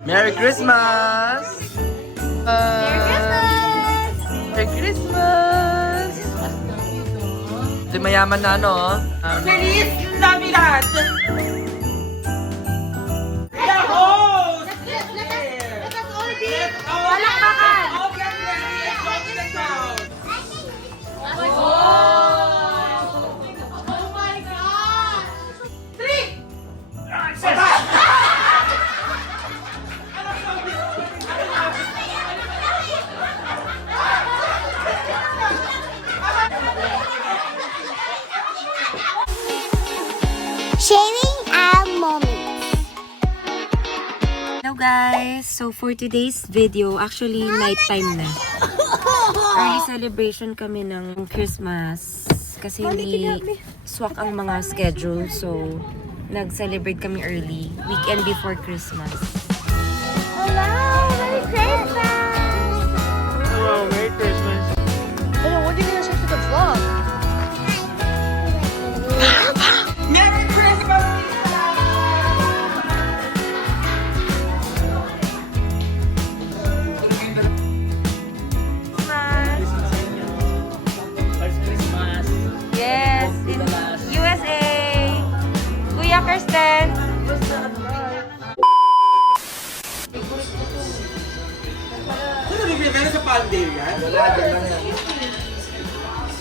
Merry Christmas! Merry Christmas! Ito yung mayaman na ano, oh. Feliz Navidad! The host! Let us all be Palakpakan! All get ready and go to the town! Oh my God! Three! Sharing our moments. Hello guys! So for today's video, actually nighttime na. Early celebration kami ng Christmas. Kasi hindi swak ang mga schedule. So nag-celebrate kami early. Weekend before Christmas. Hello! Merry Christmas! Hello, Merry Christmas! What are you gonna say to the vlog? Merry Christmas, Lisa! Yes! In USA! Kuya Kirsten! Ano bibili sa Palmdale yan? Wala, din lang yan.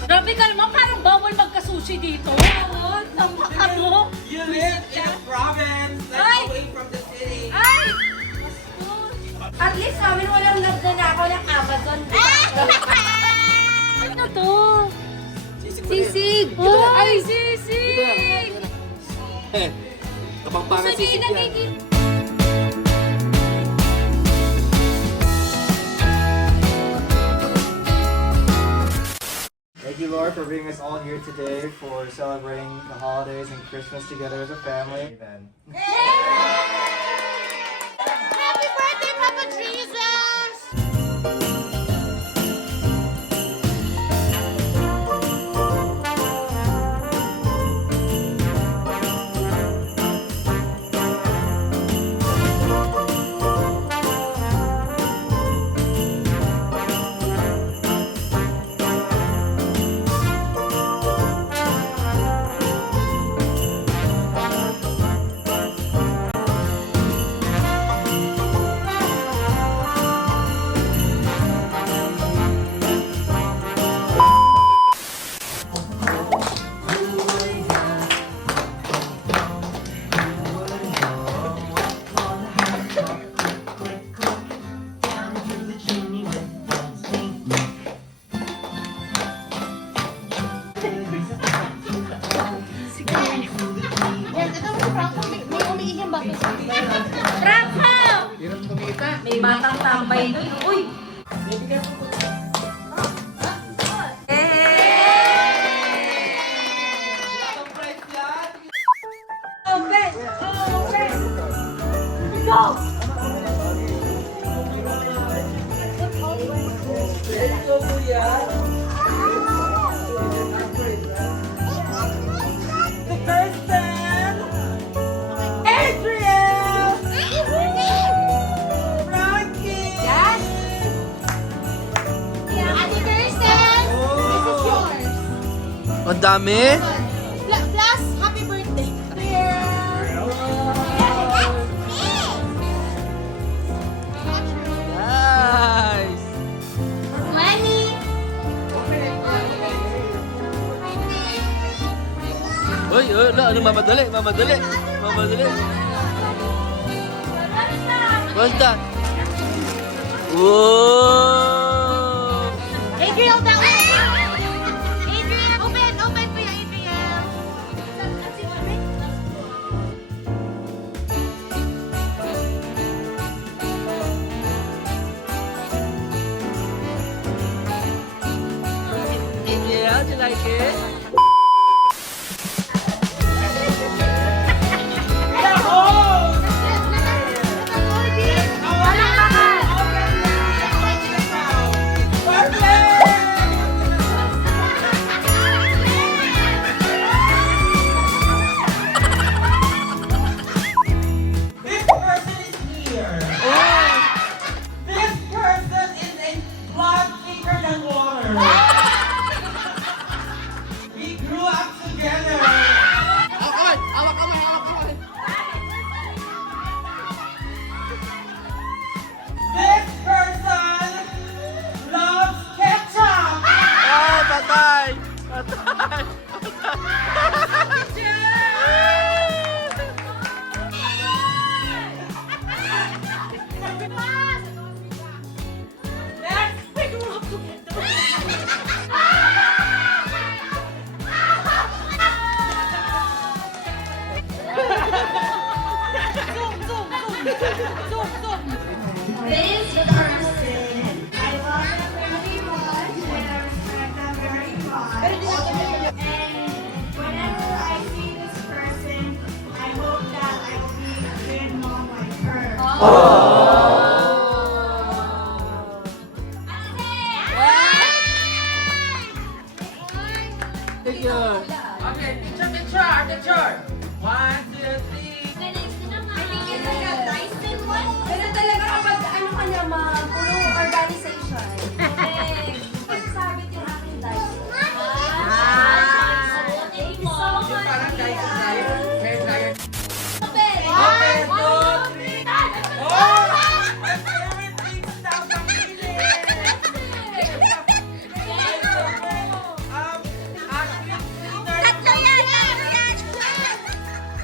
Grabe ka naman, parang bawal magka-sushi dito. Oo, tamaka mo. You live in a province that's Ay! away from the city. Ay! At least namin walang love na ako ng Amazon. Ano to? Sisig! Oh, ay, sisig! Kapangpangan Gusto niyo sisig yan. nakikita. Thank you, Lord, for bringing us all here today for celebrating the holidays and Christmas together as a family. Amen. Happy birthday, Papa Jesus! Yan, ito mo Franco, may umiihim ba? Franco! May batang tambay doon. Uy! Open! Open! Go! Kirsten! Adriel! Frankie! Yes! Ate Kirsten, this is yours. Ang dami! Plus, happy birthday. Nice! Money. Uy, ano, mamadali. What's that? Whoa! Adriel, that one. Adriel, open for you, Adriel. Yeah, do you like it? The host! Let us all be Palakpakan! All get ready and go to the town! Birthday! This person is here. Take your... Okay, picture. 1, 2, 3. Ganun talaga kapag ano ka niya, puro organization. Pagsabit yung aking dice. Thank you so much. Parang guys, hair dryer. Open! Open, 2, 3. 3! Oh! My favorite thing sa pamilya. Tatlo yan!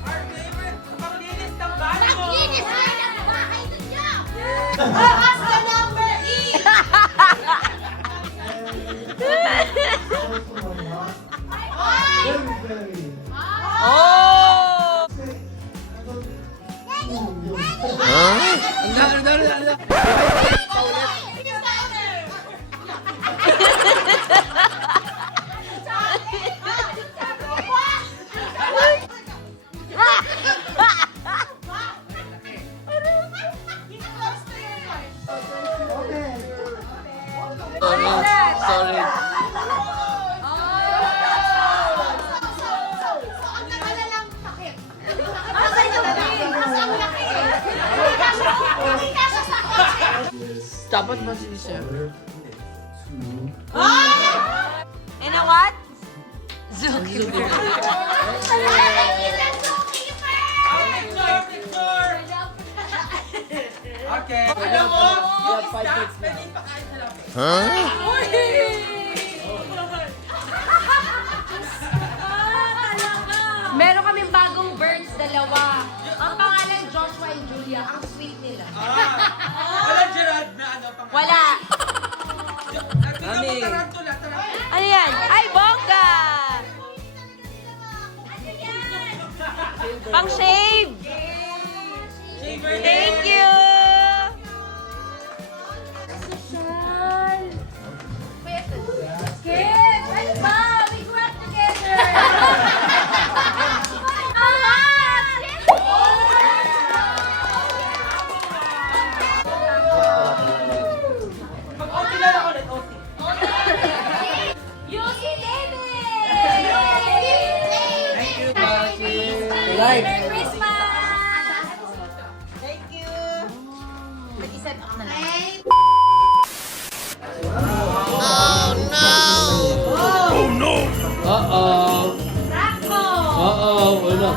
Our favorite panglinis ng bago. Maglinis ka ng bahay ninyo! Taas ka number E! Oh! Ano? Sorry. Dapat ba si Sir? You know what? Zookeeper. Picture. Okay. Alam mo, yung isda, pwede ipakain sa lamig. Meron kaming bagong birds, dalawa. Ang pangalan Joshua and Julia. Ang sweet nila. Wala Gerard na ano pang. Wala. Mami. Tarantula. Ano yan? Ay, bongga! Pang shave! Shaver. Thank you! Kids, ano ba? We grew up together! Mag-OT lang ako ulit, OT. Yusi David! Thank you, Like. Merry Christmas! Nag-set up na lang. Uh-oh. Ano?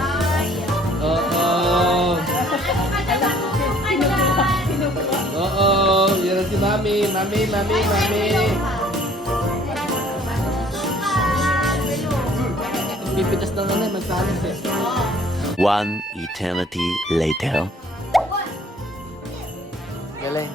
Yan si Mami. Pipitas na nga magsalit eh. One eternity later. Galing.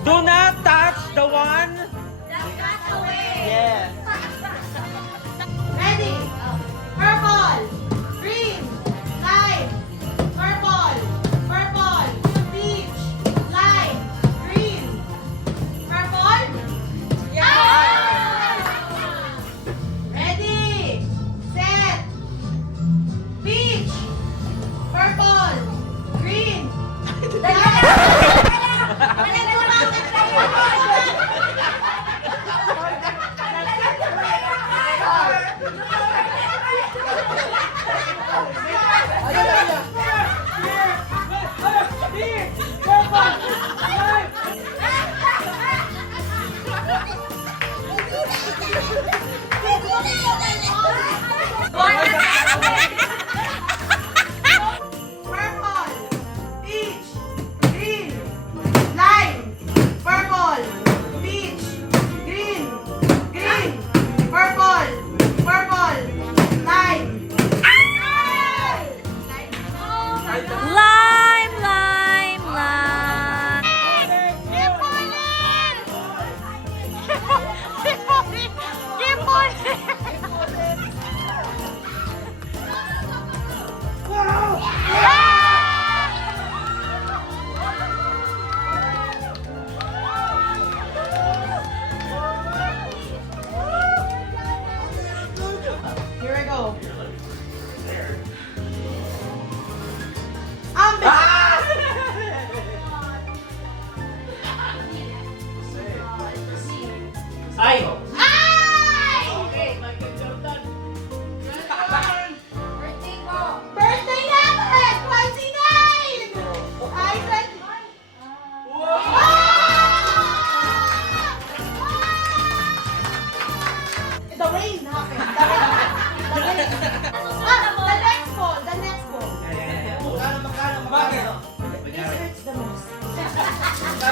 Do not touch the one. Yes. Ready? Purple, green, lime, purple, peach, lime, green, purple. Yeah! Ready? Set. Peach, purple, green, lime.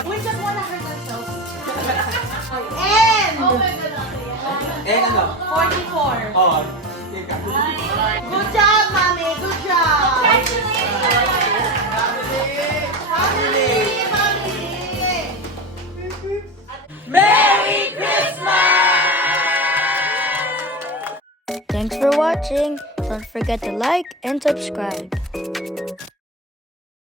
We just wanna hurt ourselves. And ano? 44. Oh, ikaw. Good job, mommy. Good job. Merry Christmas! Thanks for watching. Don't forget to like and subscribe.